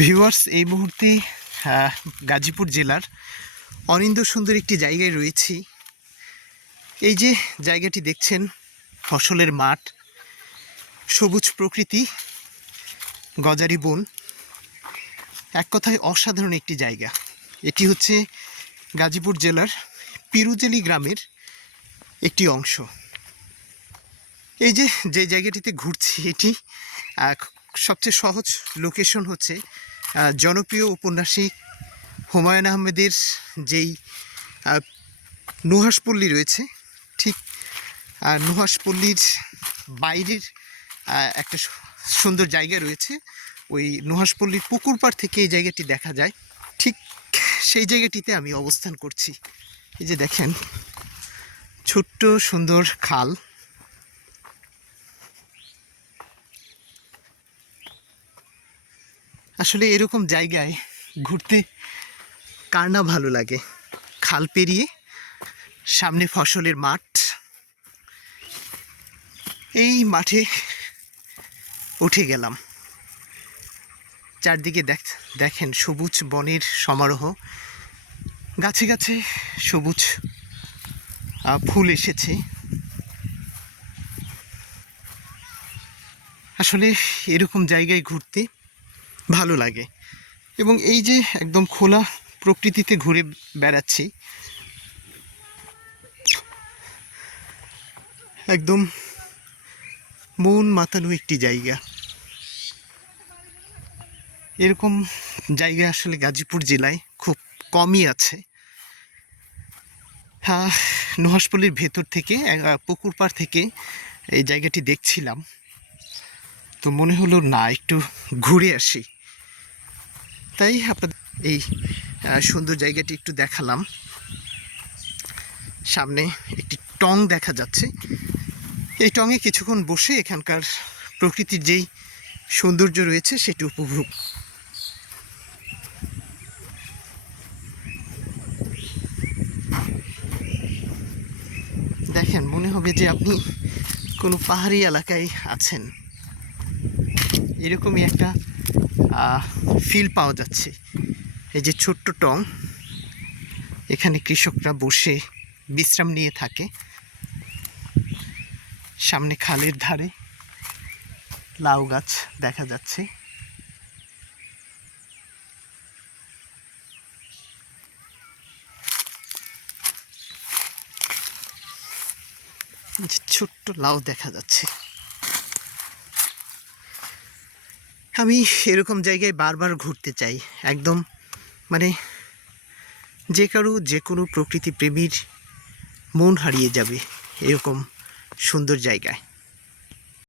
Viewers, এই মুহূর্তে গাজীপুর জেলার অনিন্দ সুন্দর একটি জায়গায় রয়েছি। এই যে জায়গাটি দেখছেন, ফসলের মাঠ, সবুজ প্রকৃতি, গজারি বন, এক কথায় অসাধারণ একটি জায়গা। এটি হচ্ছে গাজীপুর জেলার পিরুজেলি গ্রামের একটি অংশ। এই যে যে জায়গাটিতে ঘুরছি, এটি সবচেয়ে সহজ লোকেশন হচ্ছে জনপ্রিয় উপন্যাসিক হুমায়ুন আহমেদের যেই নুহাসপল্লী রয়েছে, ঠিক নুহাসপল্লীর বাইরের একটা সুন্দর জায়গা রয়েছে, ওই নুহাসপল্লীর পুকুর পাড় থেকে এই জায়গাটি দেখা যায়, ঠিক সেই জায়গাটিতে আমি অবস্থান করছি। এই যে দেখেন, ছোট্ট সুন্দর খাল। আসলে এরকম জায়গায় ঘুরতে কার না ভালো লাগে? খাল পেরিয়ে সামনে ফসলের মাঠ। এই মাঠে উঠে গেলাম। চারদিকে দেখ দেখেন সবুজ বনের সমারোহ। গাছে গাছে সবুজ ফুল এসেছে। আসলে এরকম জায়গায় ঘুরতে ভালো লাগে। এবং এই যে একদম খোলা প্রকৃতিতে ঘুরে বেড়াচ্ছি, একদম মন মাতানো একটি জায়গা। এরকম জায়গা আসলে গাজীপুর জেলায় খুব কমই আছে। হ্যাঁ নুহাসপল্লির ভেতর থেকে পুকুর পাড় থেকে এই জায়গাটি দেখছিলাম। তো মনে হলো না, একটু ঘুরে আসি। তাই আপনাদের এই সুন্দর জায়গাটি একটু দেখালাম। সামনে একটি টং দেখা যাচ্ছে। এই টঙে কিছুক্ষণ বসে এখানকার প্রকৃতির যেই সৌন্দর্য রয়েছে, সেটি উপভোগ। দেখেন, মনে হবে যে আপনি কোনো পাহাড়ি এলাকায় আছেন। এরকমই একটা ফিল পাওয়া যাচ্ছে। এই যে ছোট্ট টং, এখানে কৃষকরা বসে বিশ্রাম নিয়ে থাকে। সামনে খালের ধারে লাউ গাছ দেখা যাচ্ছে। ছোট্ট লাউ দেখা যাচ্ছে। আমি এরকম জায়গায় বারবার ঘুরতে চাই, একদম মানে যে কারও যে কোনো প্রকৃতি প্রেমীর মন হারিয়ে যাবে এরকম সুন্দর জায়গায়।